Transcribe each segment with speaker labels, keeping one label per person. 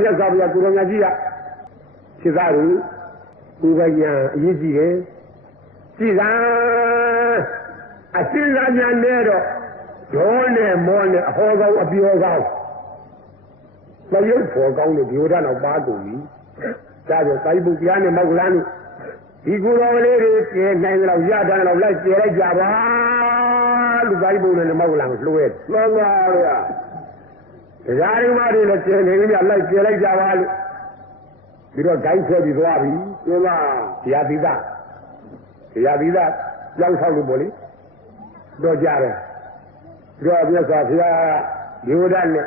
Speaker 1: မြတ်စွာဘုရားကိုရောင်ကြီးကခြေသားကိုကိုယ်ကရန်အရေးကြီးတယ်ကြည်သာအစင်းစားများနဲ့တော့ဒေါနဲ့မောနဲ့အဟောကောင်းအပြောကောင်းသရုပ်ဖော်ကောင်းလို့ဒီဝဒနောက်ပါကုန်ပြီဒါကြောင့်စာရိပုတ္တရာနဲ့မောက္ကလန်တို့ဒီကိုယ်တော်လေးတွေကျဲနိုင်တော့ရတန်းတော့လိုက်ကျဲလိုက်ကြပါလူစာရိပုတ္တနဲ့မောက္ကလန်ကိုလှွဲမှန်ပါဗျာ တရားဓမ္မတွေလည်းကျဲနေကြလိုက်ကျဲလိုက်ကြပါလို့ပြီးတော့ဂိုင်းဆွဲပြီးသွားပြီပြမတရားသီတာတရားသီတာကြောင်းဆောက်လို့ပေါ့လေတော့ကြတယ်ပြီးတော့မြတ်စွာဘုရားဒီဝဒနဲ့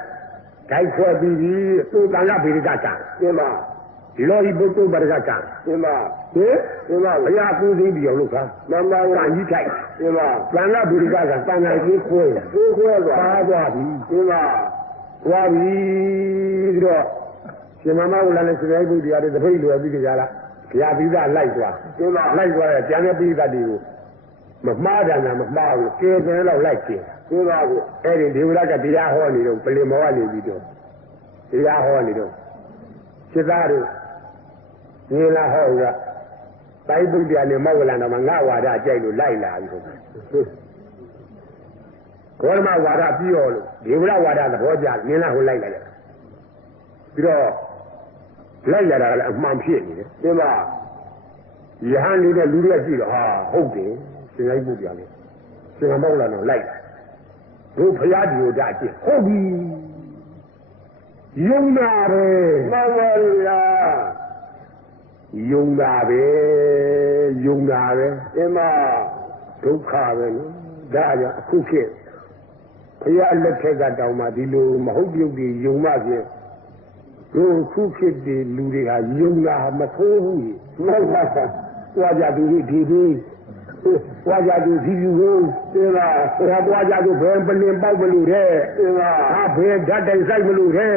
Speaker 1: ဂိုင်းဆွဲပြီးပြီသူတန်ခါဗေဒကကံပြမဒီလိုဒီဘုဒ္ဓဘာသာကံပြမဟင်ပြမဘုရားပူဇေးပြီးအောင်လုပ်ခါမမဝါကြီးထိုက်ပြမတန်ခါဗေဒကကံတန်ခါကြီးခွဲကိုခွဲသွားပါသွားပြီပြမ သွားပြီပြီးတော့ရှင်မမဝလာနဲ့စရိုက်ဘုရားတွေတပိတ်လွယ်ပြီးကြလားဘုရားပြီးသားလိုက်သွားပြမလိုက်သွားတဲ့ကျန်တဲ့ပိဋကတ်တွေကိုမမှားတယ်မမှားဘူးကေတယ်တော့လိုက်ကျင်ပြမကိုအဲ့ဒီဒေဝရကတရားဟောနေတော့ပလင်မောကနေပြီးတော့တရားဟောနေတော့စိသားတို့ဒီလာဟောကတိုင်းပုဒ်ပြနဲ့မောက်ဝလန်တော်မှာငါဝါဒကြိုက်လို့လိုက်လာပြီဟုတ် ဘောဓမဝါဒပြီးရောလို့ဒေဝရဝါဒသဘောကျမြင်လာဟိုလိုက်လိုက်လိုက်ပြီးတော့လိုက်ရတာကလည်းအမှန်ဖြစ်နေတယ်ဒီမှာယဟန်လေးနဲ့လူတွေကြည့်တော့ဟာဟုတ်တယ်ရှင်လိုက်ပုဒ်ပြလေရှင်မောက်ဝလန်တော်လိုက်တို့ဖရာဒီကိုဒါကျင့်ဟုတ်ပြီယုံတာပဲမှန်ပါလားယုံတာပဲယုံတာပဲအင်းမဒုက္ခပဲနော်ဒါကြောင့်အခုခေတ် ဘုရားလက်ထက်ကတောင်မှဒီလိုမဟုတ်ပြုတ်ပြီးယုံမှဖြင့်တို့ခုခေတ်ဒီလူတွေကယုံတာမဆိုးဘူးမှန်ပါလားတွားကြသူတွေဒီဒီတွားကြသူစီစီကိုတင်လာဆရာတွားကြသူဘယ်ပလင်ပေါက်မလို့တဲ့တင်လာဟာဘယ်ဓာတ်တိုင်ဆိုင်မလို့တဲ့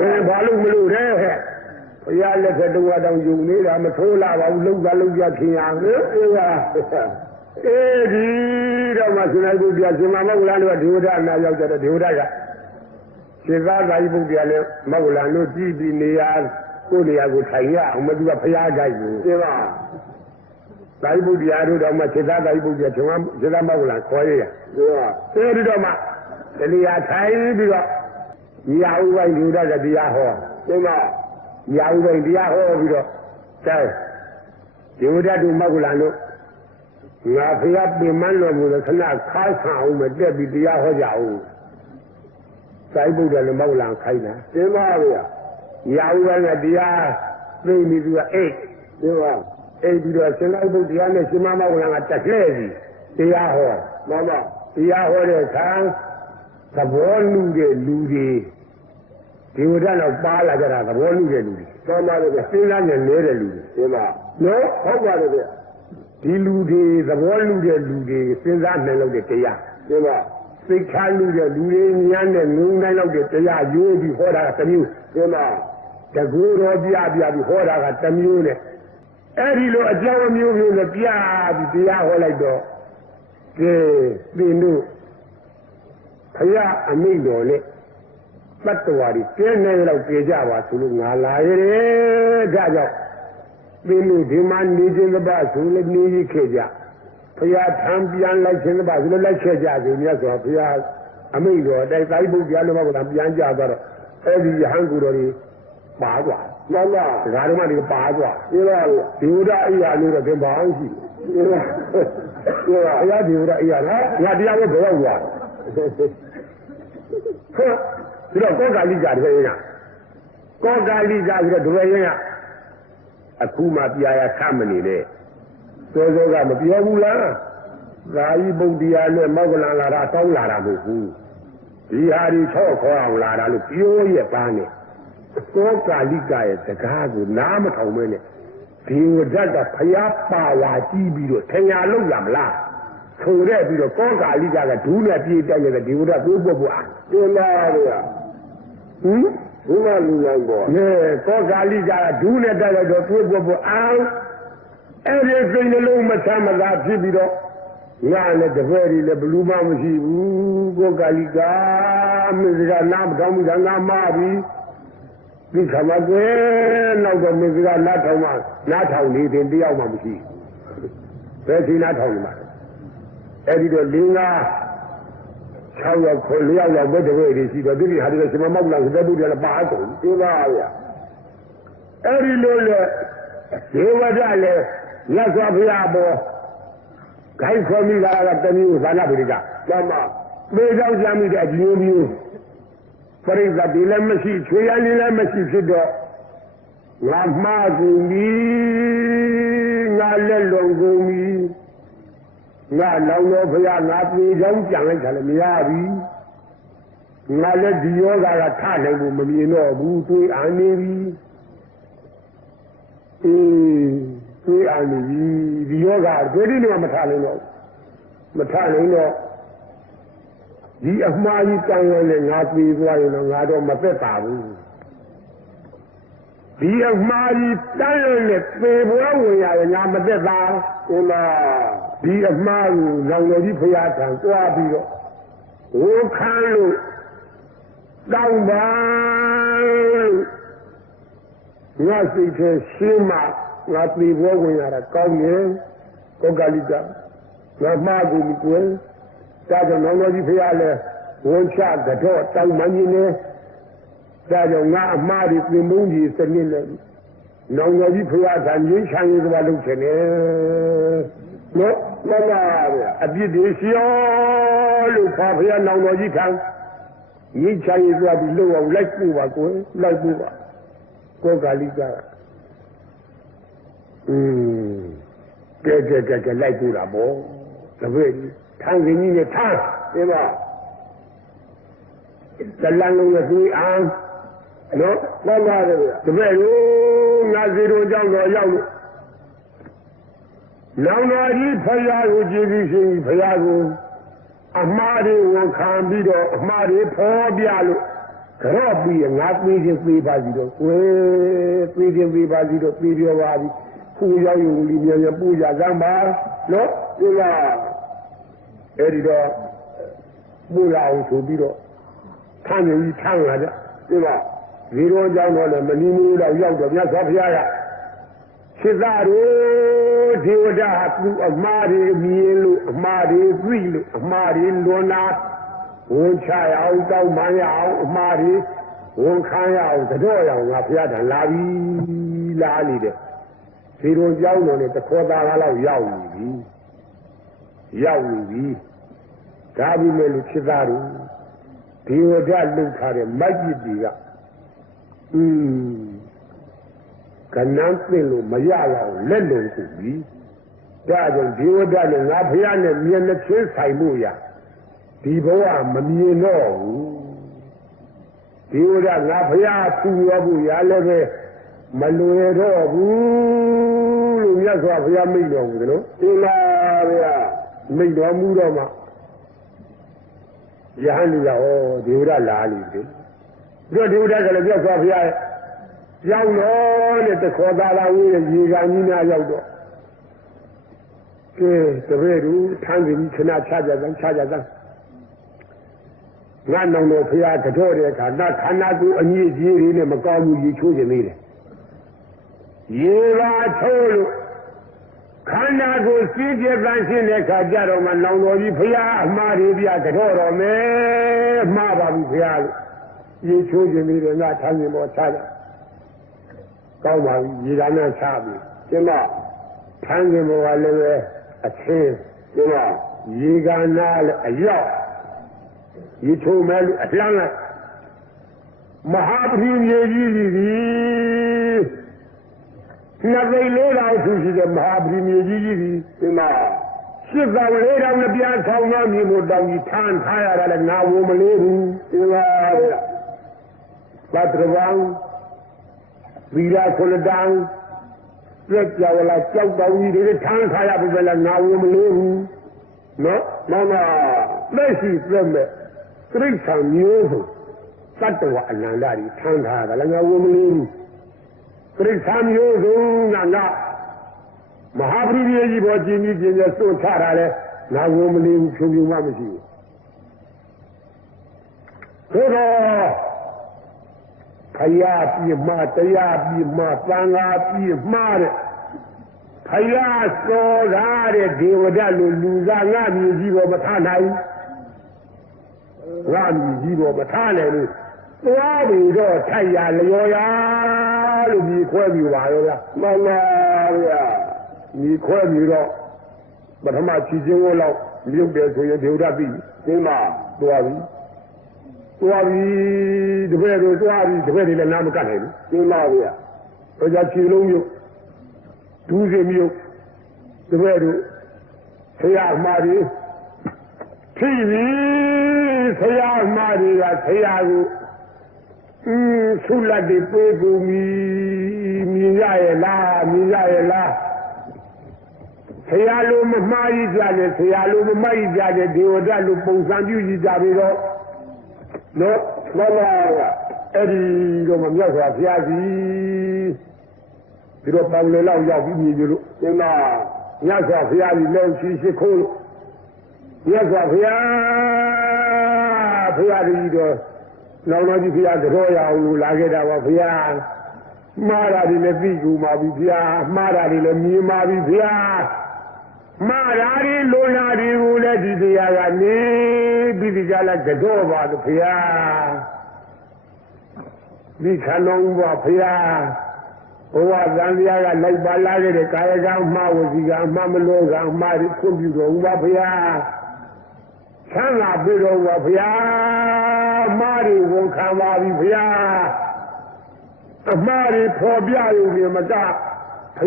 Speaker 1: ဘယ်ဘာလို့မလို့တဲ့ဘုရားလက်ထက်တော့တောင်ယုံနေတာမဆိုးလာပါဘူးလောက်သာလောက်ကြခင်ရဟဲ့အေးပါ အေးဒီတော့မှရှင်လိုက်ဘုရားရှင်မမောကလန်တို့ဒေဝဒနာရောက်တဲ့ဒေဝဒကရှင်သာသာကြီးဘုရားလည်းမောကလန်တို့ကြည်ပြီးနေရာကိုယ်နေရာကိုထိုင်ရအောင်မသူကဘုရားကြိုက်ဘူးအေးပါသာယဘုရားတို့တော့မှစေသာသာယဘုရားကျွန်တော်စေသာမောကလန်ခေါ်ရရအေးပါအဲဒီတော့မှတဏှာထိုင်ပြီးတော့ညာဥပိုင်းဒေဝဒကတရားဟောဒီမှာရာဟုပိုင်းတရားဟောပြီးတော့ကျဲဒေဝဒတုမောက္ကလန်တို့ ငါဖျားပြင်မလို့မလို့ခဏခါဆံအောင်မတက်ပြီးတရားဟောကြအောင်စိုင်းဗုဒ္ဓလည်းမောက္ကလန်ခိုင်းတာသင်ပါဗျာရာဟုပိုင်းကတရားသိပြီးသူကအိတ်ဒီပါအိတ်ပြီးတော့ရှင်လိုက်ဗုဒ္ဓတရားနဲ့ရှင်မမောက္ကလန်ကတက်လှဲ့စီတရားဟောမှန်ပါတရားဟောတဲ့အခါသဘောလူတဲ့လူတွေဒီဝဒတော့ပါလာကြတာသဘောလူတဲ့လူတွေသောမလို့စဉ်းစားနေနေတဲ့လူတွေဒီမှာနော်ဟုတ်ပါတယ်ဗျ ဒီလူတွေသဘောလူတဲ့လူတွေစဉ်းစားနိုင်လို့တဲ့တရားဒီမှာစိတ်ချလူတဲ့လူတွေညာနဲ့ငုံနိုင်လို့တဲ့တရားရိုးပြီးဟောတာကတစ်မျိုးဒီမှာတကူတော်ပြပြပြီးဟောတာကတစ်မျိုးနဲ့အဲ့ဒီလိုအကြောင်းအမျိုးမျိုးနဲ့ပြပြီးတရားဟောလိုက်တော့ကဲသင်တို့ဖရာအမိန့်တော်နဲ့တတ္တဝါတွေကျင်းနေတော့ပြေကြပါဆိုလို့ငါလာရဲ့ဒါကြောင့် သင်တို့ဒီမှာနေခြင်းသဘာဆိုလည်းနေရခဲ့ကြဖရာထံပြန်လိုက်ခြင်းသဘာဆိုလည်းလိုက်ခဲ့ကြဆိုမြတ်စွာဘုရားအမိန့်တော်အတိုင်းသာဘုရားလုံးမကပြန်ကြသွားတော့အဲ့ဒီယဟန်ကူတော်တွေပါသွားမှန်ပါဒါဓမ္မတွေပါသွားဒီတော့ဒီဝဒအိယာလို့တော့သင်ပါအောင်ရှိတယ်ဒီတော့ဘုရားဒီဝဒအိယာလားငါတရားကိုဘယ်ရောက်သွားဟဲ့ပြီးတော့ကောကာလိကတပည့်ရင်ကောကာလိကပြီးတော့တပည့်ရင် အခုမှပြာရခမနေနဲ့စောစောကမပြောဘူးလားသာယီဗုဒ္ဓရာနဲ့မောက္ကလန်လာတာတောင်းလာတာမဟုတ်ဘူးဒီဟာဒီချော့ခေါ်အောင်လာတာလို့ပြောရပန်းနဲ့ကောကာလိကရဲ့စကားကိုနားမထောင်မဲနဲ့ဒီဝဒတ်ကဖျားပါဝါကြည့်ပြီးတော့ထညာလောက်ရမလားဆိုတဲ့ပြီးတော့ကောကာလိကကဒူးနဲ့ပြေးတက်ရတဲ့ဒီဝဒတ်ကိုပုတ်ဖို့အားတင်ပါဗျာဟင် ဘုရားလူလိုက်ပေါ့ဟဲ့ကောကာလိကဒူးနဲ့တက်ရတော့ပြေးပုတ်ဖို့အားအဲ့ဒီစိတ်နှလုံးမချမ်းမသာဖြစ်ပြီးတော့ငါနဲ့တပည့်တွေလည်းဘလူးမမရှိဘူးကိုကာလိကမစ္စကနာမတော်မူတာငါမပြီဒီခမကွယ်နောက်တော့မင်းကနားထောင်မှနားထောင်နေတယ်တယောက်မှမရှိဘယ်စီနားထောင်နေမှာအဲ့ဒီတော့၄၅ 6ရောက်ခွန်၄ရောက်လောက်ဘယ်တပည့်တွေရှိတော့ဒီဒီဟာဒီကစမမောက်လာသဘုရားလည်းပါကုန်ဒီပါဗျာအဲ့ဒီလိုလေဒေဝဒလည်းမြတ်စွာဘုရားပေါ်ဂိုင်းခေါ်မိတာကတမျိုးသာနာပိဋကဓမ္မမေကြောင့်ကြမ်းမိတဲ့အမျိုးမျိုးပရိသတ်ဒီလည်းမရှိချွေရည်လည်းမရှိဖြစ်တော့ငါမှားကုန်ပြီငါလက်လုံးကုန်ပြီ ငါလောင်တော်ဘုရားငါပြေချောင်းကြံလိုက်တာလည်းမရဘူးငါလည်းဒီယောဂကထနိုင်ဖို့မမြင်တော့ဘူးတွေးအာနေပြီအေးတွေးအာနေပြီဒီယောဂဒွေဒီနေမထနိုင်တော့မထနိုင်တော့ဒီအမှားကြီးတန်ရနဲ့ငါပြေသွားရင်တော့ငါတော့မသက်ပါဘူးဒီအမှားကြီးတန်ရနဲ့သေပွဲဝင်ရရင်ငါမသက်ပါဘူးလား ဒီအမှားကိုလောင်တော်ကြီးဖရာထံတွားပြီးတော့ဝိခန်းလို့တောင်းပါငါစိတ်ထဲရှင်းမှငါပြေပွဲဝင်ရတာကောင်းတယ်ကောကလိကငါမှားကိုမကွယ်ဒါကြောင့်နောင်တော်ကြီးဖရာလည်းဝန်ချကတော့တောင်းမှန်းနေတယ်ဒါကြောင့်ငါအမှားတွေပြင်ပုံးကြီးစနစ်နဲ့နောင်တော်ကြီးဖရာထံငင်းချမ်းရေးကဘာလုပ်ချင်လဲနော် မမဗျာအပြစ်တွေရှောလို့ဖာဖရာနောင်တော်ကြီးခံငင်းချမ်းရေးသွားပြီးလို့အောင်လိုက်ပို့ပါကိုလိုက်ပို့ပါကောကာလိကအင်းကဲကဲကဲကဲလိုက်ပို့တာပေါ့တပည့်ထန်းစင်းကြီးနဲ့ထန်းဒီမှာတလန်လုံးနဲ့ပြီးအောင်နော်မှန်ပါတယ်ဗျတပည့်ကိုငါစီတို့ကြောင့်တော့ရောက်လို့ နောင်တော်ကြီးဖရာကိုကြည်ပြီးရှင်ဖရာကိုအမှားတွေဝန်ခံပြီးတော့အမှားတွေဖော်ပြလို့ကြော့ပြီးငါသေးချင်းသေးပါစီတော့ကိုယ်သေးချင်းသေးပါစီတော့ပြီးပြောပါပြီခုရောက်ရင်လူမြန်မြန်ပူကြစမ်းပါနော်ဒီလားအဲ့ဒီတော့ပူလာအောင်ဆိုပြီးတော့ထမ်းရင်ကြီးထမ်းလာကြဒီလားဒီတော့ကြောင်းတော့လည်းမနီးမီးတော့ရောက်တော့မြတ်စွာဘုရားက စိတ်သားတို့ဒေဝဒဟာသူအမှားတွေမြင်လို့အမှားတွေသိလို့အမှားတွေလွန်လာဝန်ချရအောင်တောင်းပန်ရအောင်အမှားတွေဝန်ခံရအောင်ကြော့ရအောင်ငါဘုရားတန်လာပြီလာနေတယ်ဒီလိုကြောင်းတော်နဲ့တခေါ်သားကားလောက်ရောက်နေပြီရောက်နေပြီဒါပြီးမဲ့လို့စိတ်သားတို့ဒေဝဒလှုပ်ထားတဲ့မဂ္ဂိတိကအင်း ကနန်းသိလို့မရတော့လက်လုံးခုပြီဒါကြောင့်ဒေဝဒနဲ့ငါဖះနဲ့မျက်နှာချင်းဆိုင်မှုရဒီဘဝမမြင်တော့ဘူးဒေဝဒငါဖះထူရဖို့ရလည်းပဲမလွယ်တော့ဘူးလို့မြတ်စွာဘုရားမိန့်တော်မူတယ်နော်ဒီလားဗျာမိန့်တော်မူတော့မှယဟန်လူရဟောဒေဝဒလာလိမ့်တယ်ပြီးတော့ဒေဝဒကလည်းမြတ်စွာဘုရား ရောက်တော့တဲ့တခေါ်သားလာဝေးရဲ့ရေကန်ကြီးများရောက်တော့ကဲတပည့်တို့ထမ်းစီခဏချကြစမ်းချကြစမ်းငါနောင်တော်ဖရာကြောတဲ့အခါငါခန္ဓာကိုယ်အညစ်အကြေးတွေနဲ့မကောင်းဘူးရေချိုးခြင်းသေးတယ်ရေပါချိုးလို့ခန္ဓာကိုယ်စီးကျပန်းရှင်းတဲ့အခါကျတော့မှနောင်တော်ကြီးဖရာအမှားတွေပြကြောတော်မယ်မှားပါပြီဖရာလို့ရေချိုးခြင်းသေးတယ်ငါထမ်းစီပေါ်ချကြ ကောင်းပါပြီရေဒါနဲ့ချပြီကျမထမ်းခြင်းဘောကလည်းပဲအချင်းကျမရေကနာလည်းအရောက်ရေထုံမဲ့လို့အလှမ်းလိုက်မဟာပရိမြေကြီးကြီးဒီနှစ်သိန်းလေးတော်သူရှိတဲ့မဟာပရိမြေကြီးကြီးဒီကျမရှစ်ကောင်လေးတော်နဲ့ပြန်ဆောင်ရမည်မို့တောင်းကြီးထမ်းထားရတာလည်းငါဝမလေးဘူးကျမဘတ်တရဝံ သီလခုလတံပြက်ကြော်လာကြောက်တောင်ကြီးတွေထမ်းထားရပြီပဲလားငါဝမလို့ဘူးနော်မမလက်ရှိပြက်မဲ့တိရစ္ဆာန်မျိုးစုတတ္တဝအနန္တကြီးထမ်းထားတာလည်းငါဝမလို့ဘူးတိရစ္ဆာန်မျိုးစုငါငါမဟာပရိယေကြီးပေါ်ကျင်းကြီးကျင်းကျစွန့်ချတာလဲငါဝမလို့ဘူးဖြုံဖြုံမှမရှိဘူးသို့တော့ ဖယားပြမတရားပြမသံဃာပြမတဲ့ဖယားစောတာတဲ့ဒေဝဒလူလူသားငါမြည်ကြီးပေါ်မထနိုင်ငါမြည်ကြီးပေါ်မထနိုင်လို့သွားပြီးတော့ထိုက်ရလျော်ရလို့မြည်ခွဲပြီးပါရောလားမှန်ပါဗျာမြည်ခွဲပြီးတော့ပထမချီချင်းဝလောက်မြုပ်တယ်ဆိုရင်ဒေဝဒပြီဒီမှာသွားပြီ သွားပြီတပည့်တို့သွားပြီတပည့်တွေလည်းနားမကတ်နိုင်ဘူးဒီမှာဗျာတော့ကြချီလုံးမြုပ်ဒူးစီမြုပ်တပည့်တို့ဆရာအမှားတွေဖြစ်ပြီဆရာအမှားတွေကဆရာကိုအင်းဆုလက်တွေပေးကုန်ပြီမြင်ရရဲ့လားမြင်ရရဲ့လားဆရာလိုမမှားကြီးကြတယ်ဆရာလိုမမှားကြီးကြတယ်ဒေဝဒလိုပုံစံပြုကြည့်ကြပြီတော့ နော်မမကအဲ့ဒီတော့မမြောက်စွာဘုရားကြီးဒီတော့ပေါင်လေလောက်ရောက်ပြီးမြည်ကြလို့ဒီမှာမြတ်စွာဘုရားကြီးလည်းရှိရှိခိုးလို့မြတ်စွာဘုရားဘုရားကြီးတော့နောင်တော်ကြီးဘုရားကြောရအောင်လို့လာခဲ့တာပါဘုရားမှားတာတွေလည်းသိကူပါပြီဘုရားမှားတာတွေလည်းမြင်ပါပြီဘုရား မှားတာတွေလိုနာတွေကိုလည်းဒီတရားကနေပြီးဒီကြလားကြောပါလို့ဘုရားဒီခန္ဓာဥပါဘုရားဘဝသံဃာကလိုက်ပါလာခဲ့တဲ့ကာယကံမှားဝစီကံမှားမလို့ကံမှားပြီးဖွင့်ပြတော်ဥပါဘုရားဆန်းလာပြီတော်ဥပါဘုရားမှားတွေဝန်ခံပါပြီဘုရားအမှားတွေဖော်ပြရုံနဲ့မကဘု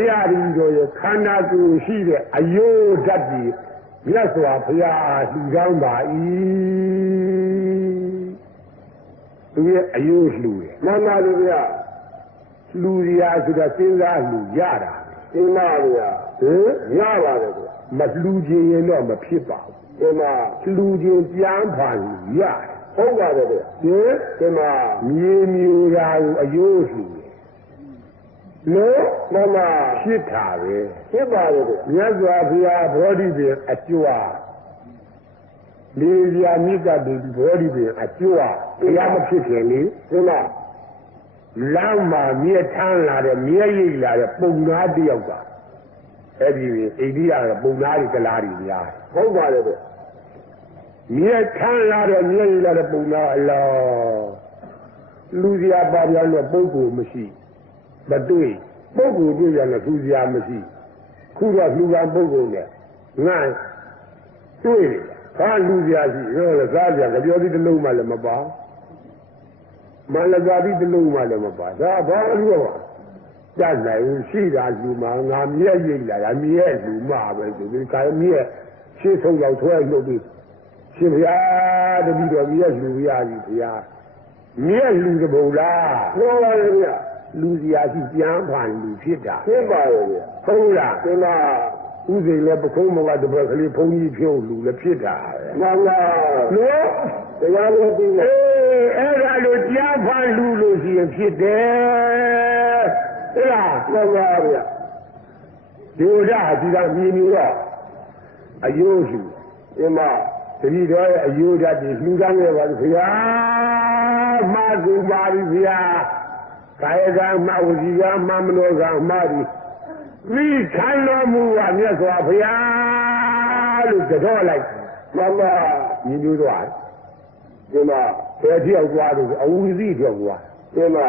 Speaker 1: ရားကြီးတော်ရဲ့ခန္ဓာကိုယ်ရှိတဲ့အယိုးဓာတ်ကြီးမြတ်စွာဘုရားလှူကောင်းပါ၏သူရဲ့အယိုးလှူတယ်မှန်ပါလေဗျာလှူရဆိုတာစဉ်းစားလှူရတာသိမဗျာဟင်ရပါတယ်ဗျာမလှူခြင်းရင်တော့မဖြစ်ပါဘူးဒီမှာလှူခြင်းပြန်ဖန်ရတယ်ဟုတ်ပါတယ်ဗျာဟင်ဒီမှာမြေမျိုးရာကိုအယိုးလှူတယ် လို့မမဖြစ်တာပဲဖြစ်ပါလေမြတ်စွာဘုရားဘောဓိပင်အကျွာလေပြာမြစ်ကတည်းဘောဓိပင်အကျွာတရားမဖြစ်ခင်လေဒီမှာလမ်းမှာမြက်ထမ်းလာတဲ့မြက်ရိပ်လာတဲ့ပုံသားတယောက်ကအဲ့ဒီအိန္ဒိယကပုံသားတွေကလားတွေများဟုတ်ပါလေတဲ့မြက်ထမ်းလာတဲ့မြက်ရိပ်လာတဲ့ပုံသားအလောလူစရာပါပြန်တဲ့ပုဂ္ဂိုလ်မရှိ မတွေ့ပုဂ္ဂိုလ်တွေ့ရတဲ့လူစရာမရှိခုတော့လူကပုဂ္ဂိုလ်နဲ့ငါတွေ့တယ်ဘာလူစရာရှိရောလဲစားကြကြပြောပြီးတစ်လုံးမှလည်းမပါမလကာပြီးတစ်လုံးမှလည်းမပါဒါဘာလို့လဲကြနိုင်ဘူးရှိတာလူမှငါမြက်ရိပ်လာတာမြက်လူမှပဲဆိုပြီးကာမြက်ရှေ့ဆုံးတော့ထွဲလို့ပြီးရှင်ဘုရားတပည့်တော်မြက်လူရကြီးဘုရားမြက်လူတပုံလားပြောပါလေဗျာ လူစရာရှိပြန်ဖန်လူဖြစ်တာဖြစ်ပါရဲ့ဗျာဟုတ်လားဒီမှာဥစိန်လည်းပခုံးမကတပတ်ကလေးဘုန်းကြီးဖြုတ်လူလည်းဖြစ်တာမှန်ပါလို့တရားလို့ပြီးအေးအဲ့ဒါလို့ကြားဖန်လူလို့ရှိရင်ဖြစ်တယ်ဟုတ်လားမှန်ပါဗျာဒီဥဒ္ဒဒီကမြင်နေတော့အယိုးရှိဒီမှာတတိတော်ရဲ့အယိုးဓာတ်တွေလှူဒန်းခဲ့ပါလို့ခရာမာစုပါပြီခရာ ကာယကမဝစီကမမနောကမာရီမိခံတော်မူပါမြတ်စွာဘုရားလို့ကြောလိုက်မမညီညွတ်သွားဒီမှာဘယ်တယောက်သွားလို့အဝီစီတော့ကွာဒီမှာ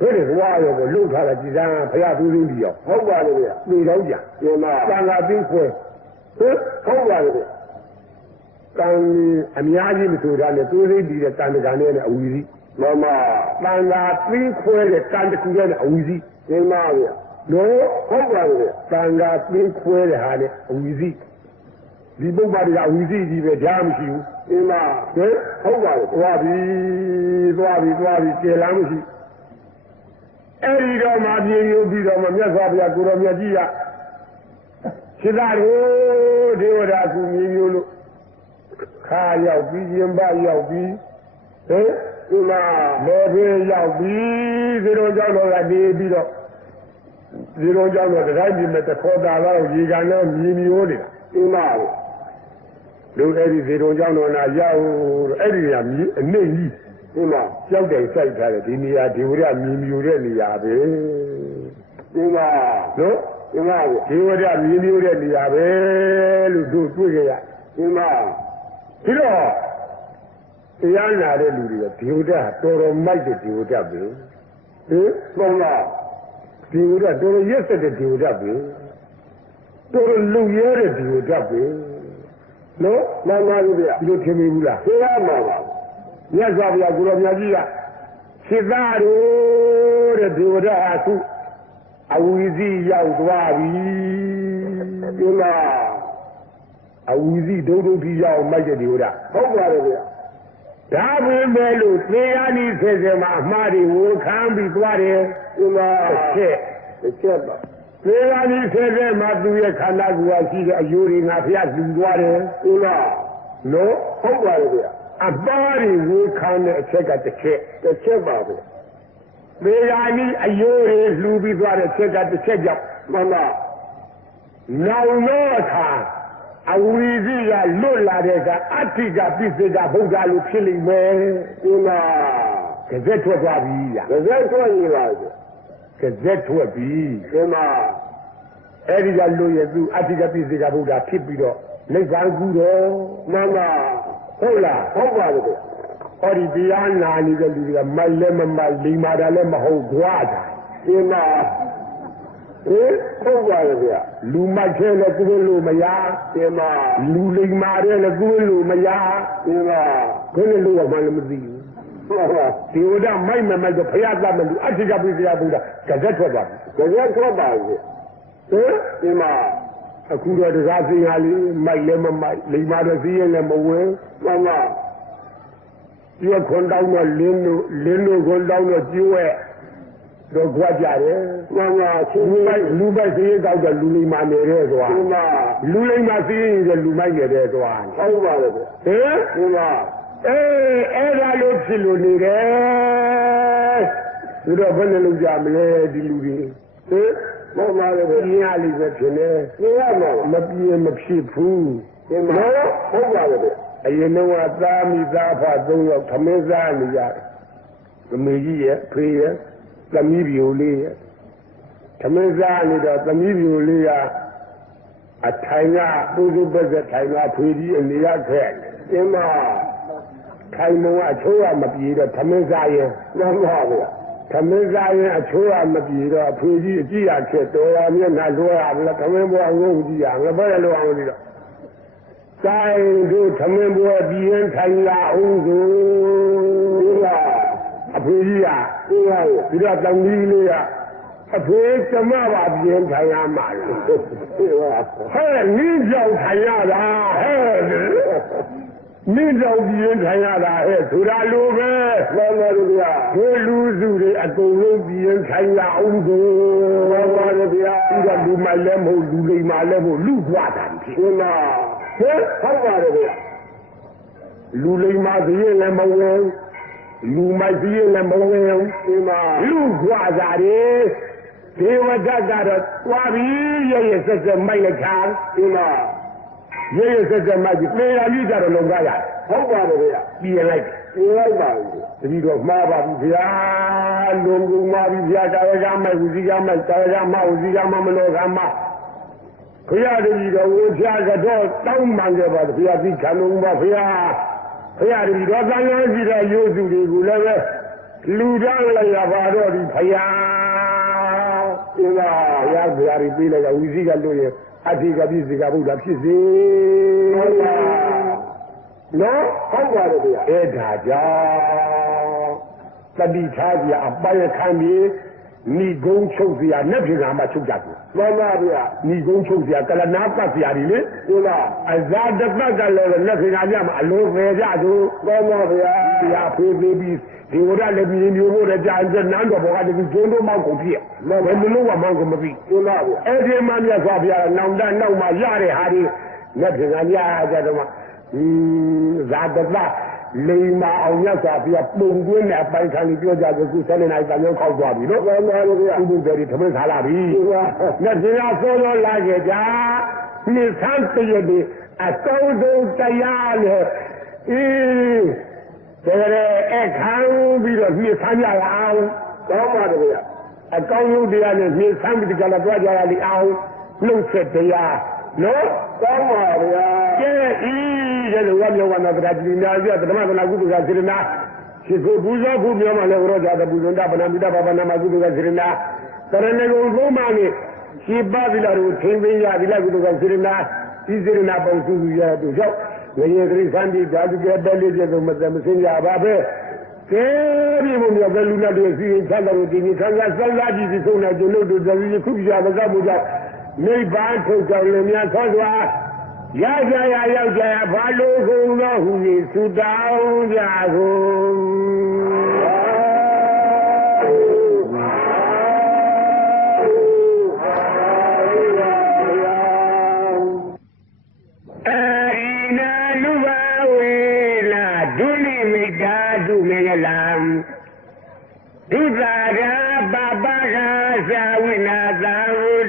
Speaker 1: ဘယ်လိုသွားရောကိုလှုပ်ထားတာကြည်စမ်းဘုရားသူးသူးပြီးရောဟုတ်ပါလေဗျာနေတော့ကြဒီမှာတန်ခါပြီးခွဲဟုတ်ဟုတ်ပါလေဗျာတန်အများကြီးမဆိုတာနဲ့သူးသေးပြီးတဲ့တန်တကန်နဲ့အဝီစီ မမတန်ခါပြီးခွဲတဲ့တန်တကူနဲ့အဝီစီဒီမှာဗျာလို့ဟုတ်ပါလေတန်ခါပြီးခွဲတဲ့ဟာနဲ့အဝီစီဒီပုဂ္ဂိုလ်တွေကအဝီစီကြီးပဲကြားမရှိဘူးဒီမှာဟဲ့ဟုတ်ပါလေသွားပြီသွားပြီသွားပြီကျေလမ်းမရှိအဲ့ဒီတော့မှပြေယူပြီးတော့မှမြတ်စွာဘုရားကိုရောမြတ်ကြီးကစိသားတို့ဒေဝတာကူမြည်မျိုးလို့ခါရောက်ပြီးရင်ပရောက်ပြီးဟဲ့ ဒီမှာလေဖေးရောက်ပြီးဒီလိုကြောင့်တော့ကနေပြီးတော့ဒီလိုကြောင့်တော့တရားပြည်မဲ့တခေါ်တာတော့ရေကန်တော့မြည်မျိုးနေတာဒီမှာလူအဲ့ဒီဇေတုံကြောင့်တော့နာရောက်အဲ့ဒီကမြည်အနှိမ့်ကြီးဒီမှာကြောက်တယ်စိုက်ထားတယ်ဒီနေရာဒီဝရမြင်မြူတဲ့နေရာပဲဒီမှာနော်ဒီမှာဒီဝရမြင်မြူတဲ့နေရာပဲလို့တို့တွေ့ကြရဒီမှာဒီတော့ တရားနာတဲ့လူတွေကဒီဝရတော်တော်မိုက်တဲ့ဒီဝရပဲဟင်ပုံလားဒီဝရတော်တော်ရက်စက်တဲ့ဒီဝရပဲတော်တော်လူရဲတဲ့ဒီဝရပဲနော်မှန်ပါဘူးဗျဒီလိုထင်မိဘူးလားသိရမှာပါမြတ်စွာဘုရားကိုရောမြတ်ကြီးကစိတ်သားတို့တဲ့ဒီဝရဟာသူအဝီစီရောက်သွားပြီဒီလားအဝီစီဒုံဒုံကြီးရောက်မိုက်တဲ့ဒီဝရဟုတ်ပါတယ်ဗျ ဒါပင်ပဲလို့သေရနီဆဲဆဲမှာအမှားတွေဝခံပြီးသွားတယ်ဒီလားချက်ချက်ပါသေရနီဆဲဆဲမှာသူရဲ့ခန္ဓာကိုယ်ကရှိတဲ့အယိုးတွေငါဖျက်လူသွားတယ်ဒီလားလို့ဟုတ်ပါတယ်ဗျအပါးတွေဝခံတဲ့အချက်ကတစ်ချက်တစ်ချက်ပါဗျသေရနီအယိုးတွေလှူပြီးသွားတဲ့ချက်ကတစ်ချက်ကြောင့်မှန်လားနောင်တော့အခါ အဝီစီကလွတ်လာတဲ့ကအဋ္ဌိကပိစိကဗုဒ္ဓလိုဖြစ်လိမ့်မယ်ဒီမှာကစက်ထွက်သွားပြီလားကစက်ထွက်နေပါပြီကစက်ထွက်ပြီဒီမှာအဲ့ဒီကလွတ်ရသူအဋ္ဌိကပိစိကဗုဒ္ဓဖြစ်ပြီးတော့နိဗ္ဗာန်ကူတော့မှန်ပါဟုတ်လားဟုတ်ပါလေဟောဒီတရားနာနေတဲ့လူတွေကမိုက်လည်းမမိုက်လိမ္မာတာလည်းမဟုတ်ကြွားတာဒီမှာ ဟေးဟုတ်ပါရဲ့ဗျလူမိုက်ခဲလည်းကိုယ်လိုမရဒီမှာလူလိမ္မာတဲ့လည်းကိုယ်လိုမရဒီမှာခင်းလို့ကမှလည်းမသိဘူးဟုတ်ပါဒီဝဒမိုက်မမိုက်တော့ဖရာသမလူအဋ္ဌိကပိစရာဘုရားကြက်ထွက်ပါပြီကြက်ထွက်ပါပြီဟေးဒီမှာအခုတော့တရားစင်ဟာလေးမိုက်လည်းမမိုက်လိမ္မာတဲ့စည်းရင်လည်းမဝင်မှန်ပါဒီခွန်တောင်းတော့လင်းတို့လင်းတို့ခွန်တောင်းတော့ကျိုးရဲ့ တော့ကြွားကြတယ်မှန်ပါချင်းမိုက်လူမိုက်စည်းရင်ကောက်တော့လူလိမ္မာနေတဲ့သွားမှန်ပါလူလိမ္မာစည်းရင်လည်းလူမိုက်နေတဲ့သွားဟုတ်ပါလေဟင်မှန်ပါအေးအဲ့ဒါလို့ဖြစ်လို့နေတယ်ဒီတော့ဘယ်နဲ့လုပ်ကြမလဲဒီလူတွေဟင်မဟုတ်ပါဘူးပြင်းရလိမ့်မယ်ဖြစ်နေပြင်းရမှာမပြင်းမဖြစ်ဘူးဒီမှာဟုတ်ပါဘူးအရင်တော့သားမိသားဖသုံးယောက်သမင်းစားနေကြတယ်အမေကြီးရဲ့ဖေရဲ့ သမီးပြိုလေးရဲ့သမင်းစားနေတော့သမီးပြိုလေးကအထိုင်ကပုစုပက်ထိုင်ကဖေကြီးအနေရခဲ့ဒီမှာထိုင်မုံကအချိုးကမပြေတော့သမင်းစားရဲ့နောက်ပါဗျာသမင်းစားရင်အချိုးကမပြေတော့အဖေကြီးအကြည့်ရချက်တော်ရမျက်နှာလွှဲရမလားသမင်းဘွားငုံကြည့်ရငါဘယ်လိုအောင်ကြည့်တော့ဆိုင်တို့သမင်းဘွားပြင်းထိုင်ရအောင်ဆို ဒီကအဖေကြီးကဒီကဒီတော့တောင်ကြီးလေးကအဖေကျမပါပြင်းထိုင်ရမှာလို့ဟဲ့နင်းကြောင်ထိုင်ရတာဟဲ့နင်းကြောင်ပြင်းထိုင်ရတာဟဲ့ဆိုတာလိုပဲမှန်ပါလို့ဗျာဒီလူစုတွေအကုန်လုံးပြင်းထိုင်ရအောင်ဆိုမှန်ပါလို့ဗျာဒီကလူမိုက်လည်းမဟုတ်လူလိမ္မာလည်းမဟုတ်လူကြွားတာဖြစ်ဟုတ်လားဟဲ့ဟုတ်ပါလို့ဗျာလူလိမ္မာစည်းရင်လည်းမဝင် လူမိုက်စည်းရင်လည်းမဝင်ဒီမှာလူကြွားတာတွေဒေဝဒတ်ကတော့သွားပြီးရရဆက်ဆက်မိုက်လိုက်တာဒီမှာရရဆက်ဆက်မိုက်ပြီးပေရာကြီးကြတော့လုံကားရတယ်ဟုတ်ပါတယ်ဗျာပြင်လိုက်ပြင်လိုက်ပါဘူးတတိတော့မှားပါပြီဗျာလုံကူမှားပြီဗျာတာဝကမိုက်ဝစီကမိုက်တာဝကမဝစီကမမလောကမဘုရားတတိတော်ဝဖြာကတော့တောင်းမှန်ကြပါဘုရားဒီခံလုံးပါဘုရား ဘုရားတတိတော်သံဃာရှိတဲ့ရိုးစုတွေကိုလည်းပဲလူတောင်းလိုက်ရပါတော့ဒီဘုရားဒီလားဘုရားဘုရားကြီးပြေးလိုက်ကဝီစီကလို့ရအတ္တိကပိစိကဗုဒ္ဓဖြစ်စေဟုတ်ပါနော်ဟုတ်ပါတယ်ဗျာအဲ့ဒါကြောင့်တတိထားပြအပိုင်ခံပြီး မိကုန်းချုပ်စရာနဲ့ပြည်ကမှချုပ်ကြတယ်။သွားလာပြမိကုန်းချုပ်စရာကလနာပတ်စရာဒီလေကိုလာအဇာတပတ်ကလည်းလက်ခင်ကညမှာအလိုပဲကြသူသွားလာပြရာဖေးပေးပြီးဒီဝရလည်းမြင်မျိုးလို့လည်းကြာကျနန်းတော်ဘောကတကြီးကျုံတို့မောက်ကိုပြည့်။ဘယ်လိုလုပ်မှမောက်ကိုမပြည့်။ကိုလာအဲ့ဒီမှမြတ်စွာဘုရားကနောင်တနောက်မှရတဲ့ဟာဒီလက်ခင်ကညကြတော့မှဇာတပတ် လိမ္မာအောင်ရစွာပြပုံကွင်းနဲ့အပိုင်ခံပြီးပြောကြဆိုခုဆက်နေနိုင်တန်ရုံခောက်သွားပြီနော်မှန်ပါလို့ဗျာဥပုဒေရီသမင်းခါလာပြီနဲ့ဒီကစောစောလာခဲ့ကြနှစ်ဆန်းတရည်အတောဆုံးတရားလေအေးဒါကြတဲ့အခန်းပြီးတော့မြစ်ဆန်းကြရအောင်ကောင်းပါတယ်ဗျာအကောင်းဆုံးတရားနဲ့မြစ်ဆန်းပြီးကြလာတော့ကြရလိအောင်နှုတ်ဆက်တရားနော်ကောင်းပါဗျာကျဲဤ တဲ့လူကပြောပါတော့တရားကြည်များပြဓမ္မသနာကုသကစေရနာရှိခိုးပူဇော်ဖို့ပြောမှလည်းဝရောဇာတပူဇွန်တာဗနာမိတာဘာဝနာမကုသကစေရနာတရဏဂုံသုံးပါးနဲ့ရှိပါပြီလားတို့ထင်းသိရပြီလားကုသကစေရနာဒီစေရနာပုံစုစုရတို့ရောက်ငရေခရိသန္တိဓာတုကဲတက်လေးပြည့်စုံမသမစင်ကြပါပဲကဲဒီဘုံမြောက်ကလူနာတွေစီရင်ချမ်းသာလို့ဒီနေ့ခံစားစမ်းစားကြည့်ပြီးဆုံးတဲ့ကျွန်ုပ်တို့တပည့်ခုပြပါကမှုကြောင့်နိဗ္ဗာန်ထုတ်ကြောင်းလည်းများဆောစွာ ရကြရရောက်ကြရဘာလို့ကုန်သောဟူ၍သုတောင်းကြကုန်အရိနာနုဘဝေလာဒုလိမိတာဒုမေငလံဒုသာရာပပကသာဝိနာသာ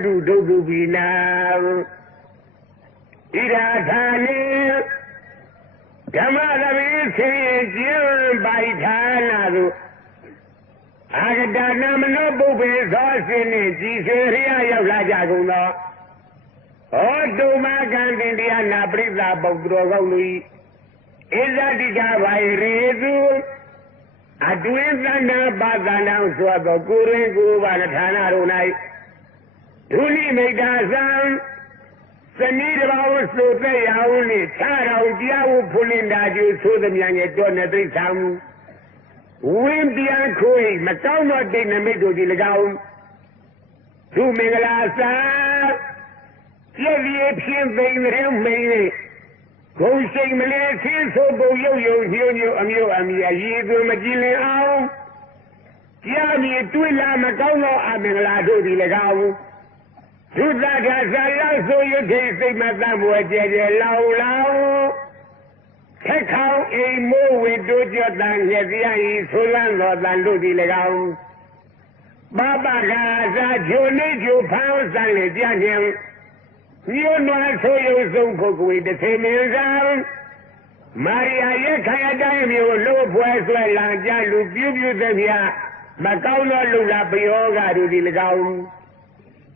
Speaker 1: ဒုဒုဒုပိနာ ဘေသေကျင်းပိုက်ဌာနာသို့အာဂတနာမနောပုပ္ပေသောစင်နှင့်ကြည်စေရရောက်လာကြကုန်သောဟောတုမကံတင်တရားနာပရိသပုတ္တရောကောင်းလူဤဣဇတိကဝိရေသူအတွင်းသန္တာပါဒနာဆိုသောကိုရင်ကိုပါဌာနတို့၌ဒုလိမိတ်တာသံ သနီတဘာဝဆိုတဲ့ရာဟုနှင့်ခြားတော်တရားဟုဖုလင်တာကျူသိုးသမျှငယ်တော့နေသိသံဝင်းပြန်ခွေမကောင်းသောတိတ်နမိတ်တို့ဒီ၎င်းသူမင်္ဂလာစာပြည့်ပြည့်ဖြင့်သိမ့်ရင်မိန်၍ဂုံရှိန်မလဲဆင်းဆိုပုံရုပ်ယုံညို့ညို့အမျိုးအမည်အရေးသွမကြည်လင်အောင်ကြားမြင်တွေ့လာမကောင်းသောအမင်္ဂလာတို့ဒီ၎င်း ဒုသဒဇာလောက်ဆိုရထိစိတ်မတတ်ဘွယ်ကြဲကြဲလောင်လောင်ခက်ခေါင်အိမ်မိုးဝေတို့ကြတန်ရပြဤဆိုလန်းသောတန်တို့ဒီ၎င်းပပကသာဂျိုနေဂျိုဖောင်းစံလေကြညင်မြို့နွားဆိုရုံဆုံးပုဂ္ဂိုလ်တစ်ထေမင်းဆောင်မာရိယာရဲ့ခရတိုင်းမျိုးလို့ဖွဲဆွဲလံကြလူပြူးပြူးသမျှမကောင်းသောလူလာပယောဂတို့ဒီ၎င်း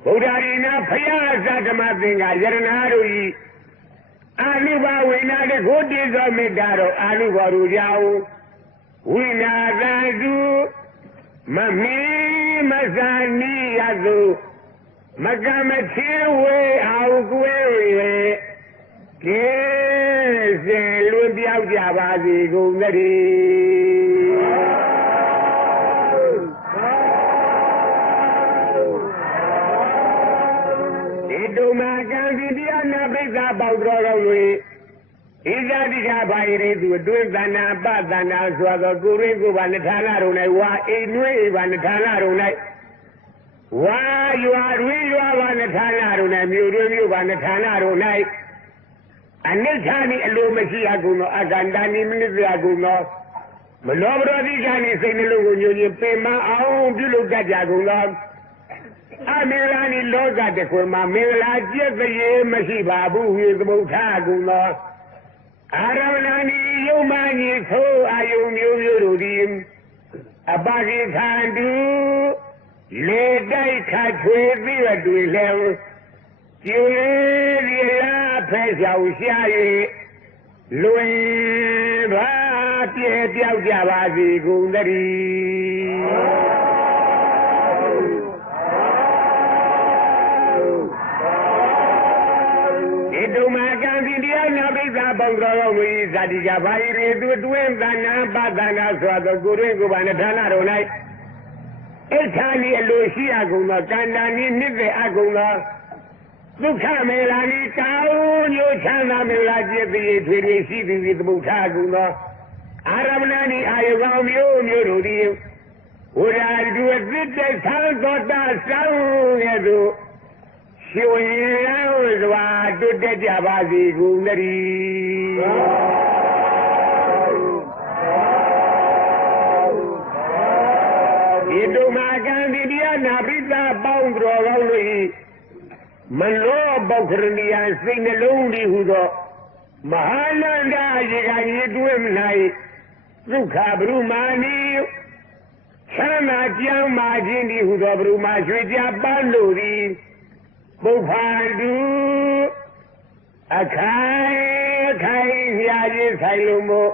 Speaker 1: ဗုဒ္ဓရီနာဖယားသဓမ္မသင်္္ကာယရနာတို့ဤအာလုဘဝိနာတကိုတိသောမေတ္တာတော်အာလုဘော်တို့ကြောင့်ဝိနာသတုမမီမဇာနီယသုမကမချေဝေအောင်ကွယ်၍ကဲစေလွန်ပြောက်ကြပါစေကုန်သတည်း မာကံစီတရားနာပိဿာပေါတော်တော်တွေဣဇာတိကဘာရေသူအတွင်းသဏ္ဍာပသဏ္ဍာဆိုသောကိုရင်းကိုပါနထာနာရုံ၌ဝါအိနွေးပါနထာနာရုံ၌ဝါရွာတွင်ရွာပါနထာနာရုံ၌မြို့တွင်မြို့ပါနထာနာရုံ၌အနိဋ္ဌာနိအလိုမရှိအကုသောအကန္တာနိမနစ်ပြအကုသောမနောပရောတိကနိစိတ်နှလုံးကိုညှို့ညင်ပင်မအောင်ပြုလုပ်တတ်ကြကုန်သော အမင်္ဂလာနိလောကတခွင်မှာမင်္ဂလာကျက်သေးမရှိပါဘူးဟိသမုဋ္ဌာကုသောအာရမဏာနိယုံမကြီးသို့အာယုံမျိုးမျိုးတို့သည်အပကိခန္တုလေတိုက်ခတ်ထွေပြီးတော့တွေ့လဲကျူလေးဒီလားဖဲဆောင်ရှာ၍လွင်ပါပြဲပြောက်ကြပါစေကုန်သတည်း ပိဿာပေါင်းတော်တော်မူ၏ဇာတိကဘာဤရေသူတွင်သဏ္ဍာပသနာဆိုသောကိုရင်းကိုပါနဲ့ဌာနတော်၌ဣဋ္ဌာနိအလိုရှိအကုန်သောကန္တာနိနိသေအကုန်သောဒုက္ခမေလာနိကာဝညိုချမ်းသာမေလာจิตတိထွေထွေရှိသည်ဒီသမုဋ္ဌာကုန်သောအာရမဏနိအာယကောင်းမျိုးမျိုးတို့သည်ဝိရာတုအသစ်တသံသောတာစောင်းရဲ့သို့ ရှင်ဝင်ရောစွာတွတ်တက်ကြပါစေကုန်သတည်းဒီတုမာကံဒီတရားနာပိသပေါင်းတော်ကောင်းလို့ဤမလောပောက္ခရဏီယစိတ်နှလုံးဒီဟုသောမဟာနန္ဒရေကကြီးတွင်၌ဒုက္ခဘရုမာနီချမ်းသာကြမ်းမာခြင်းဒီဟုသောဘရုမာရွှေကြပန်းလို့သည် ပုပ္ပန္တုအခိုင်အခိုင်ရာခြင်းဆိုင်လုံးမို့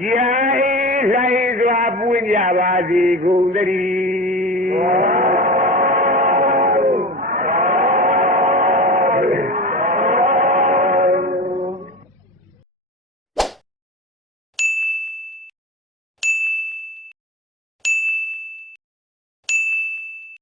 Speaker 1: ကြာ၏လိုက်စွာပွင့်ကြပါသည်ကုန်သတည်း